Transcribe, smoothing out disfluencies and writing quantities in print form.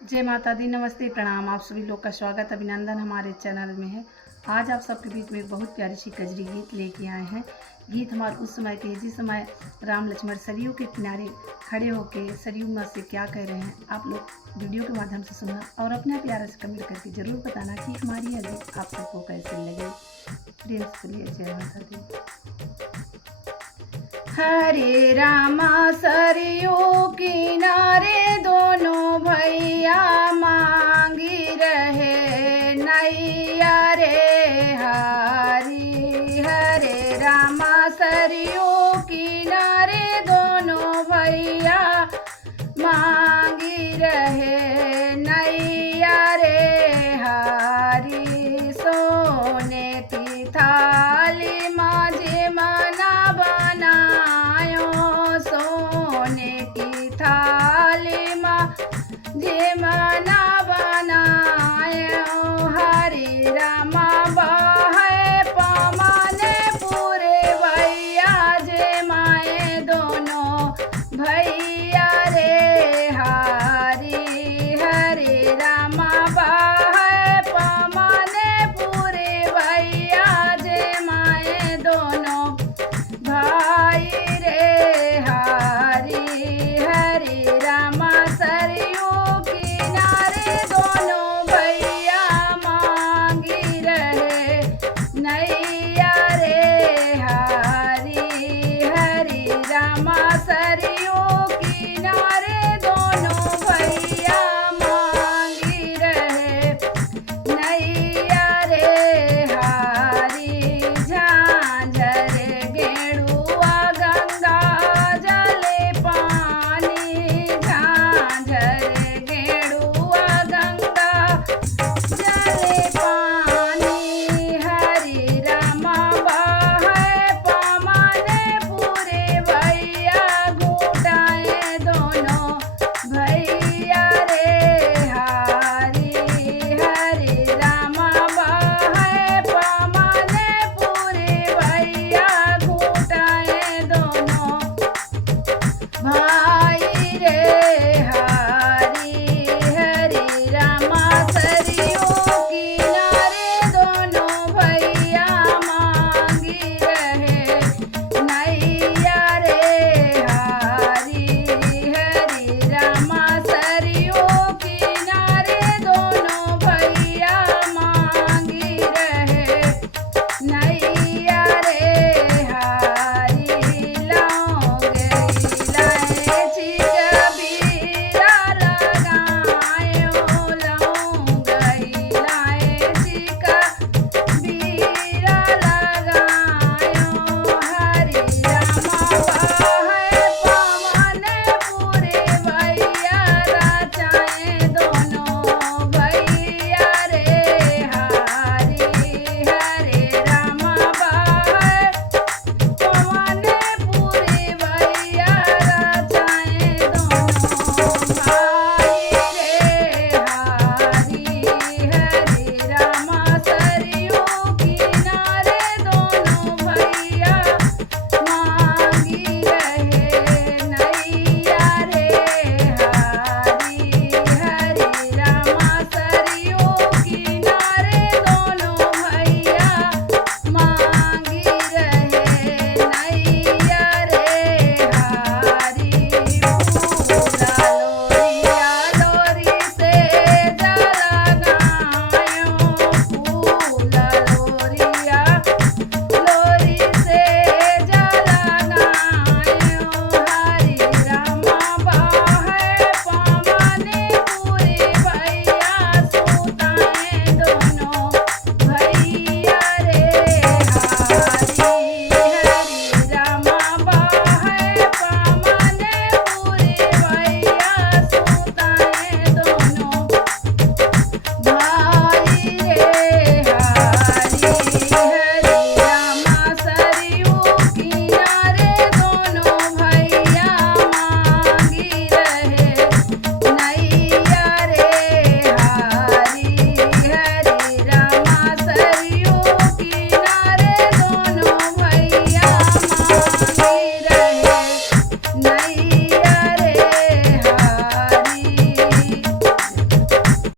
जय माता दी, नमस्ते, प्रणाम। आप सभी लोग का स्वागत अभिनंदन हमारे चैनल में है। आज आप सबके बीच में एक बहुत प्यारी सी कजरी गीत लेके आए हैं। गीत हमारे उस समय के जिस समय राम लक्ष्मण सरयू के किनारे खड़े होकर सरयू माँ से क्या कह रहे हैं, आप लोग वीडियो के माध्यम से सुनना और अपने प्यारे से कमेंट करके जरूर बताना कि हमारी यह गीत आप सबको कैसे लगे। प्रेम से बोलिए जय माता दी। हरे रामा सरयू किनारे दोनों भैया मांगी रहे नैया रे हरी। हरे रामा सरयू किनारे दोनों भैया मांगी रहे नैया रे हरी। सोने की थाली माझे मना बनायो, सोने की थाली माझे मना